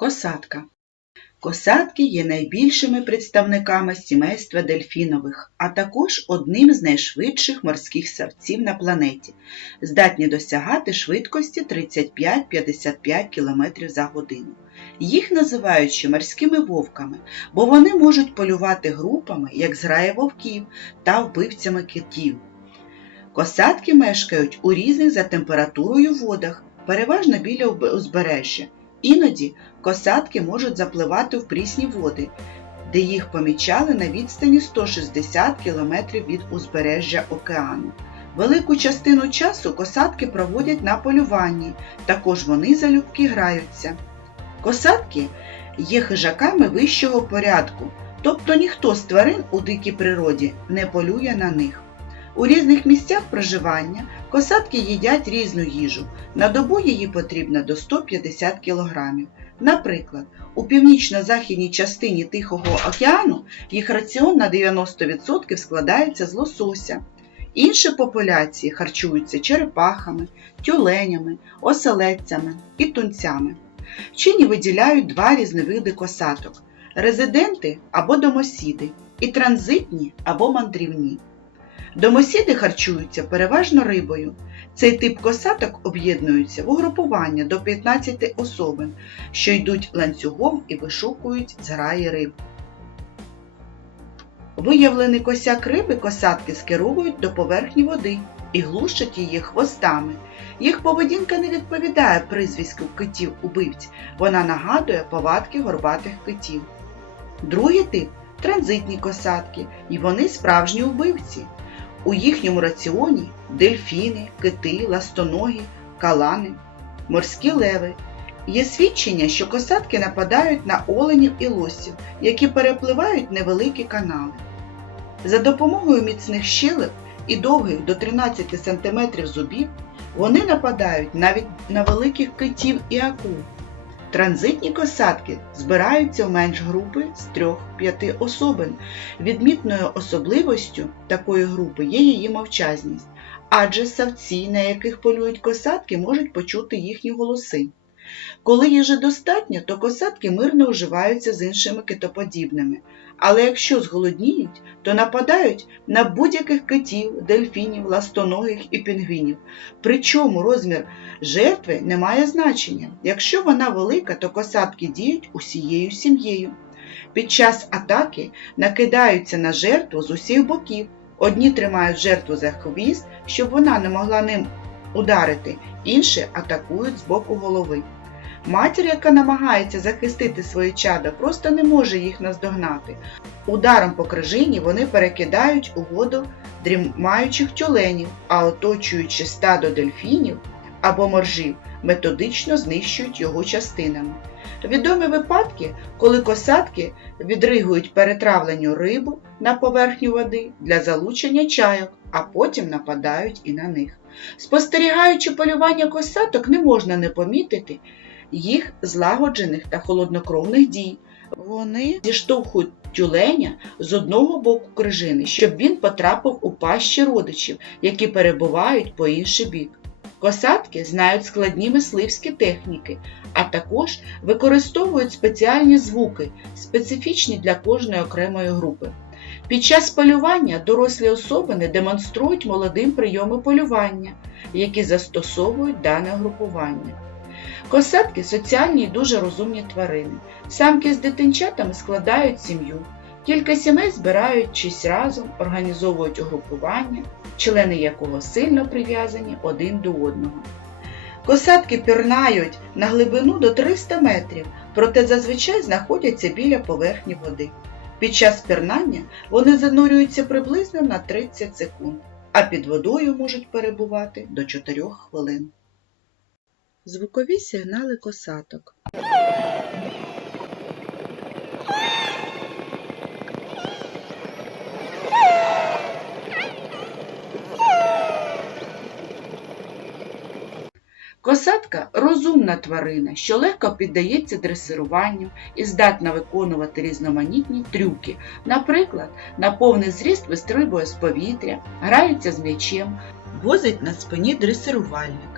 Косатка. Косатки є найбільшими представниками сімейства дельфінових, а також одним з найшвидших морських савців на планеті, здатні досягати швидкості 35-55 км за годину. Їх називають ще морськими вовками, бо вони можуть полювати групами, як зграя вовків та вбивцями китів. Косатки мешкають у різних за температурою водах, переважно біля узбережжя. Іноді косатки можуть запливати в прісні води, де їх помічали на відстані 160 км від узбережжя океану. Велику частину часу косатки проводять на полюванні, також вони залюбки граються. Косатки є хижаками вищого порядку, тобто ніхто з тварин у дикій природі не полює на них. У різних місцях проживання косатки їдять різну їжу. На добу її потрібно до 150 кг. Наприклад, у північно-західній частині Тихого океану їх раціон на 90% складається з лосося. Інші популяції харчуються черепахами, тюленями, оселедцями і тунцями. Вчені виділяють два різновиди косаток резиденти або домосіди і транзитні або мандрівні. Домосіди харчуються переважно рибою. Цей тип косаток об'єднуються в угрупування до 15 особин, що йдуть ланцюгом і вишукують зграї риб. Виявлений косяк риби косатки скеровують до поверхні води і глушать її хвостами. Їх поведінка не відповідає призвіську китів убивць, вона нагадує повадки горбатих китів. Другий тип транзитні косатки, і вони справжні вбивці. У їхньому раціоні дельфіни, кити, ластоногі, калани, морські леви. Є свідчення, що косатки нападають на оленів і лосів, які перепливають невеликі канали. За допомогою міцних щелеп і довгих до 13 см зубів вони нападають навіть на великих китів і акул. Транзитні косатки збираються в менш групи з 3-5 особин. Відмітною особливостю такої групи є її мовчазність, адже савці, на яких полюють косатки, можуть почути їхні голоси. Коли їжі достатньо, то косатки мирно уживаються з іншими китоподібними, але якщо зголодніють, то нападають на будь-яких китів, дельфінів, ластоногих і пінгвінів. Причому розмір жертви не має значення. Якщо вона велика, то косатки діють усією сім'єю. Під час атаки накидаються на жертву з усіх боків. Одні тримають жертву за хвіст, щоб вона не могла ним ударити, інші атакують з боку голови. Матір, яка намагається захистити своє чадо, просто не може їх наздогнати. Ударом по крижині вони перекидають у воду дрімаючих тюленів, а оточуючи стадо дельфінів або моржів, методично знищують його частинами. Відомі випадки, коли косатки відригують перетравлену рибу на поверхню води для залучення чайок, а потім нападають і на них. Спостерігаючи полювання косаток, не можна не помітити їх злагоджених та холоднокровних дій. Вони зіштовхують тюленя з одного боку крижини, щоб він потрапив у пащі родичів, які перебувають по інший бік. Косатки знають складні мисливські техніки, а також використовують спеціальні звуки, специфічні для кожної окремої групи. Під час полювання дорослі особини демонструють молодим прийоми полювання, які застосовують дане групування. Косатки соціальні і дуже розумні тварини. Самки з дитинчатами складають сім'ю. Кілька сімей збираючись разом, організовують угрупування, члени якого сильно прив'язані один до одного. Косатки пірнають на глибину до 300 метрів, проте зазвичай знаходяться біля поверхні води. Під час пірнання вони занурюються приблизно на 30 секунд, а під водою можуть перебувати до 4 хвилин. Звукові сигнали косаток. Косатка розумна тварина, що легко піддається дресируванню і здатна виконувати різноманітні трюки. Наприклад, на повний зріст вистрибує з повітря, грається з м'ячем, возить на спині дресирувальника.